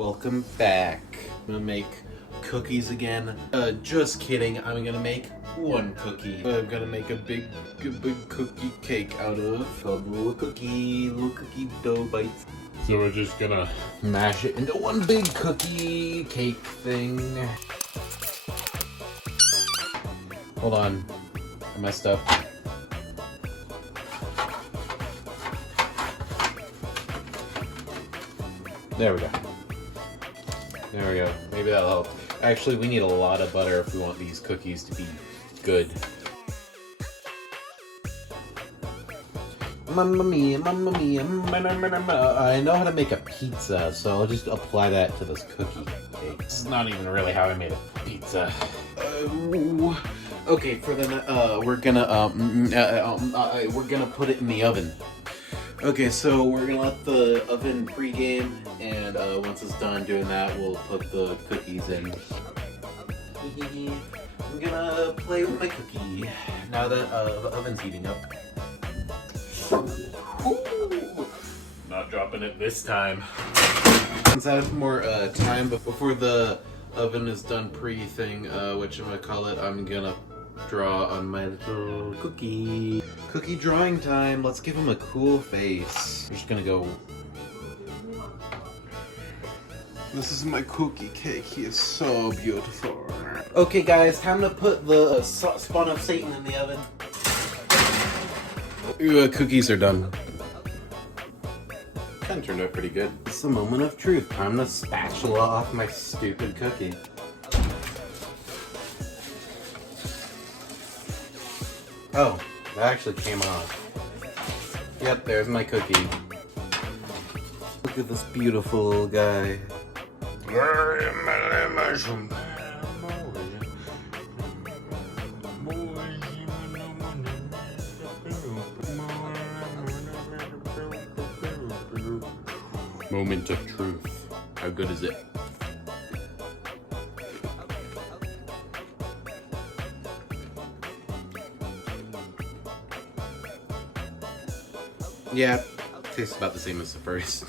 Welcome back. I'm gonna make cookies again. Just kidding. I'm gonna make one cookie. I'm gonna make a big cookie cake out of little cookie dough bites. So we're just gonna Mash it into one big cookie cake thing. Hold on. I messed up. There we go. There we go. Maybe that'll help. Actually, we need a lot of butter if we want these cookies to be good. Mamma mia, mamma mia. I know how to make a pizza, so I'll just apply that to this cookie cake. This is not even really how I made a pizza. Okay, for the we're gonna put it in the oven. Okay, so we're gonna let the oven pre-game, and once it's done doing that, we'll put the cookies in. I'm gonna play with my cookie now that the oven's heating up. Ooh, not dropping it this time. Since I have more time before the oven is done pre-thing, whatchamacallit, I'm gonna draw on my little cookie. Cookie drawing time. Let's give him a cool face. I'm just gonna go. This is my cookie cake. He is so beautiful. Okay, guys, time to put the spawn of Satan in the oven. Cookies are done. Kind of turned out pretty good. It's the moment of truth. Time to spatula off my stupid cookie. Oh, that actually came off. Yep, there's my cookie. Look at this beautiful guy. Moment of truth. How good is it? Yeah, tastes about the same as the first.